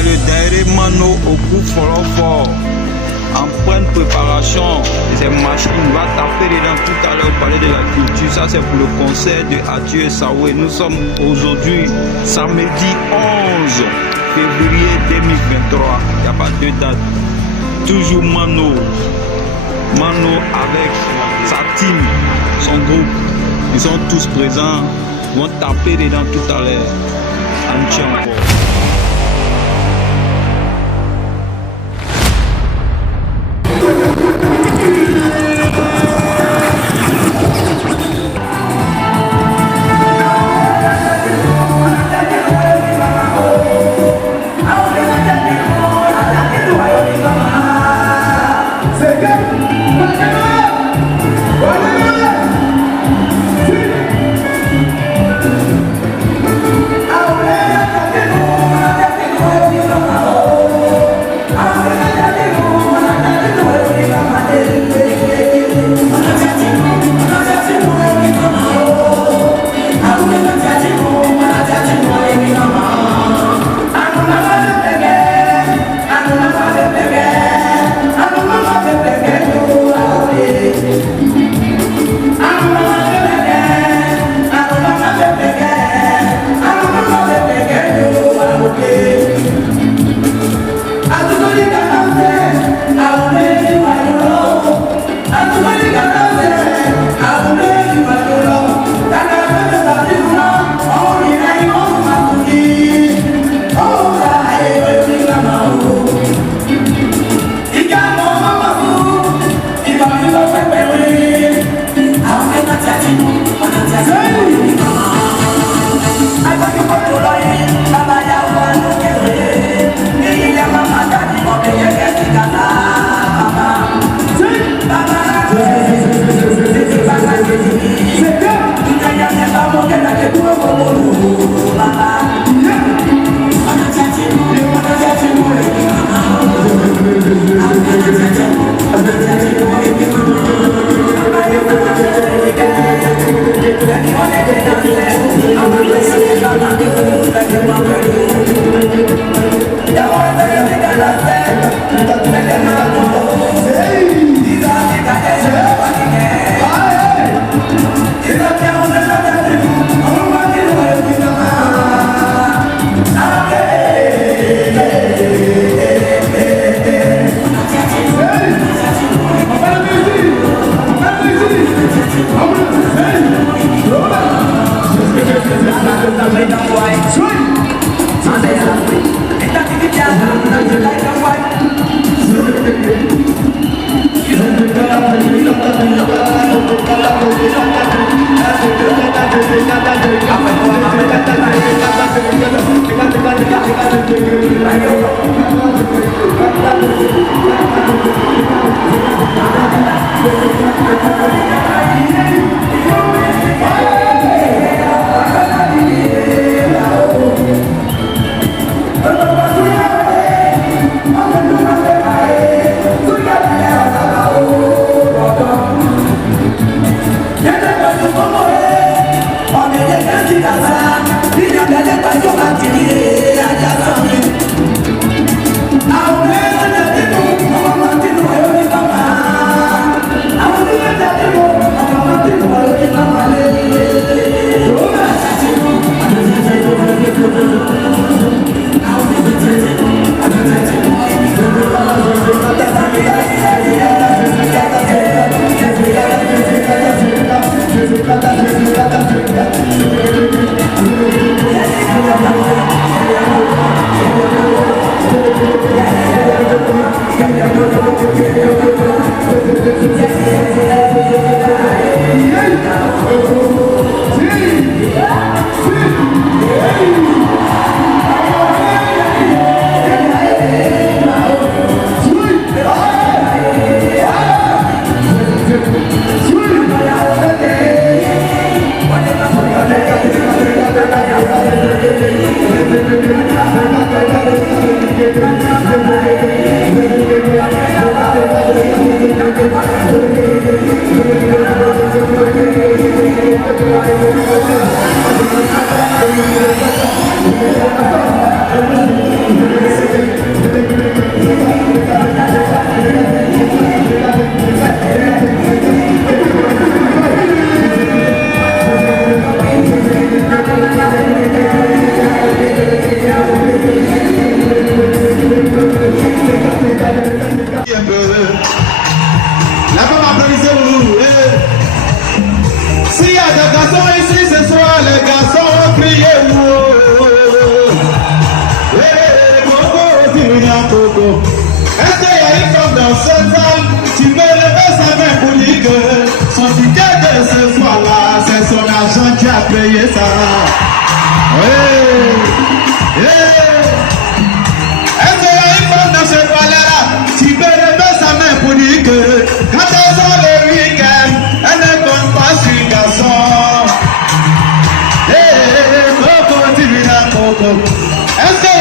a le Dairé Mano au coup fort. En pleine préparation, ces machines va taper dedans tout à l'heure, parler de la culture. Ça c'est pour le concert de Athieu et Saoué. Nous sommes aujourd'hui samedi 11 février 2023. Il n'y a pas de date. Toujours Mano avec sa team, son groupe. Ils sont tous présents. Ils vont taper dedans tout à l'heure. Antier encore.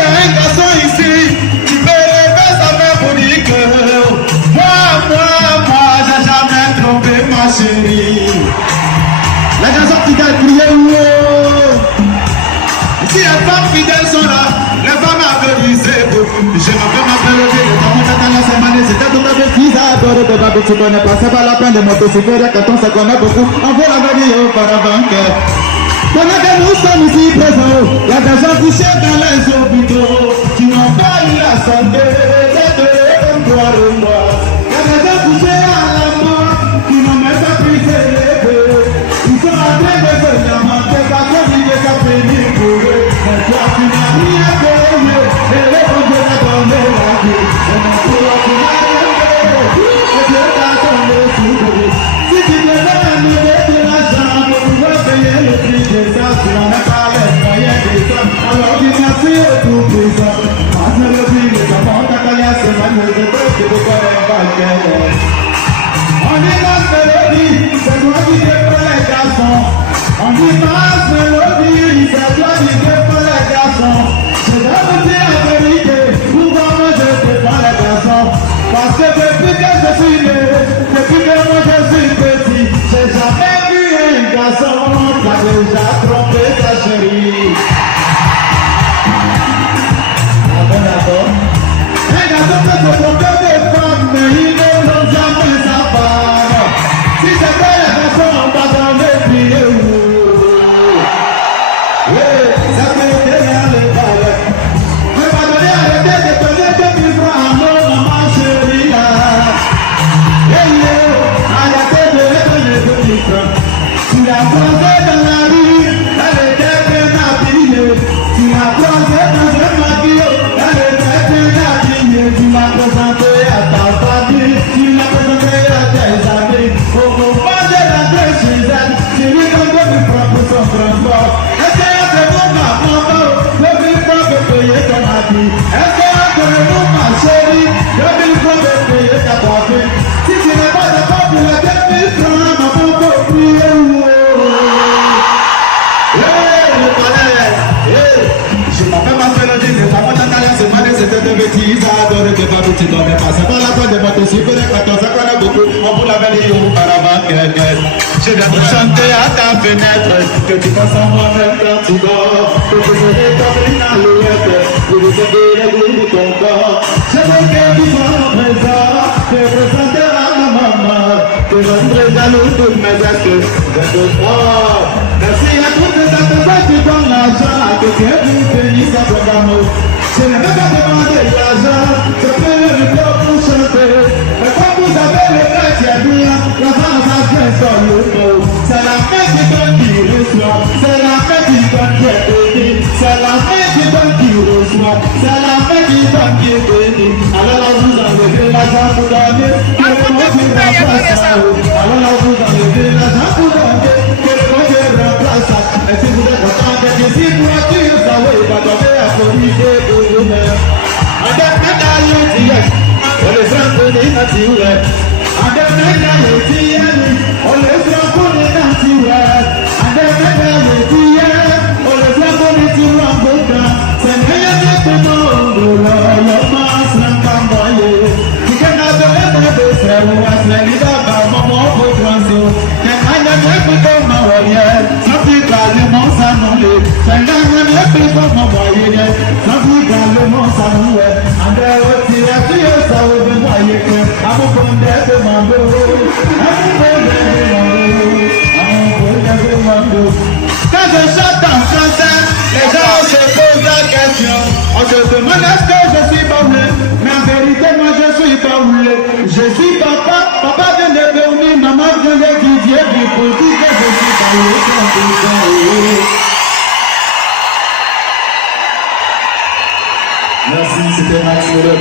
un garçon ici qui peut lever sa main pour dire que moi, j'ai jamais trompé ma chérie. Les garçons fidèles crient wow. Si les femmes fidèles sont là, les femmes applaudissent beaucoup. Je m'appelle le c'était tout à fait bizarre. Tu connais pas, c'est pas la peine de monter supérieur quand on se connaît beaucoup. On veut la vie auparavant que. Pendant que nous sommes ici présents, il y a des gens couchés dans les hôpitaux qui n'ont pas eu la santé d'être comme toi et moi. Il y a des gens couchés à la mort qui n'ont même pas pu s'élever. Ils sont en train de se lamenter parce que l'idée ça finit pour eux. Mais toi tu n'as rien payé et le bon Dieu t'a donné la vie. Et non toi tu n'as rien payé et Dieu t'a donné tout de vie. Si tu te donnes de l'argent pour pouvoir payer le prix de ça, tu n'en as pas les moyens de ça. Alors dis merci et tout pour ça. Passe le prix de ta montre à Kalia, c'est ma gueule de bœuf que tu connais pas qu'elle. On dit passe mélodie, c'est toi qui défends les garçons. On dit passe mélodie, c'est toi qui défends les garçons. Je dois vous dire la vérité, pourquoi moi je défends les garçons. Parce que depuis que je suis né, depuis que moi je suis petit, j'ai jamais vu un garçon qui a déjà trompé sa chérie. D'accord. Un garçon peut se tromper des femmes, mais il ne trompe jamais sa femme. Si c'était la garçon, on va dans les pieds. Oui, ça peut être dans les balles. Mais pardonnez, arrêtez de donner 2000 francs à mon maman chérie là. Arrêtez de donner 2000 francs. Tu l'as croisé dans la rue, elle était bien habillée. Tu l'as croisé dans un maquillot, elle était bien habillée. Tu l'as présenté à ta famille, tu l'as présenté à tes amis. Au moment de rentrer chez elle, tu lui donnes 2000 francs pour son transport. Est-ce que c'est bon ma maman, 2000 francs pour payer ton habit? Est-ce que c'est bon ma chérie, 2000 francs pour payer ta coiffure? Si tu n'es pas d'accord pour les 2000 francs, maman peut prier. Je m'appelle Marcelodine, les femmes d'Antalya, c'est mal, c'était des bêtises, adoré de pas tu n'en es pas. C'est pas la peine de monter sur les 14 ans qu'on a beaucoup, on vous l'avait dit auparavant, je viens de chanter à ta fenêtre, que tu passes en moi-même quand tu dors, que tu me rétorques une alouette, que tu te dis le goût de ton corps. Je veux que tu sois présent, te présenter à ma maman, que je serai jaloux de mes gestes, de te voir. Merci à toutes les personnes qui donnent l'argent, que Dieu vous bénisse à votre amour. Je n'ai même pas demandé l'argent, je peux le faire pour chanter. Mais quand vous avez le cœur qui est bien, l'argent ça vient sur le dos. C'est la main qui donne qui reçoit, c'est la main qui donne qui est béni, c'est la main qui donne qui reçoit, c'est la main qui donne qui est béni. Alors là vous enlevez l'argent pour donner, que le mot qui remplace ça. Alors là vous enlevez l'argent pour donner, que le mot qui remplace ça. Et si vous êtes content d'être ici pour accueillir ça, oui, il va donner à communiquer pour vous-même. En dernier yes, on les rend pour les naturels. En dernier yes, on les rend pour les naturels. En dernier yes, on les rend pour les naturels. C'est meilleur que tout le monde, le masse n'a pas moyen. Qui can have the end of the cell, was like it up, maman, pour transo. Can I not put on my warrior? Some people are the most annoying. Can I not put on my warrior? Some people are the most annoying. And there was the ideas I will be quiet. I'm going there to my door. I'm going there to my door. Quand je chante en français, les gens se posent la question. On se demande est-ce que je suis baoulé? Mais en vérité, moi je suis baoulé. Je suis papa, papa vient de dormir, maman vient d'étudier, puis pour dire que je suis baoulé. Merci, c'était Max Molo.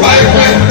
bye bye.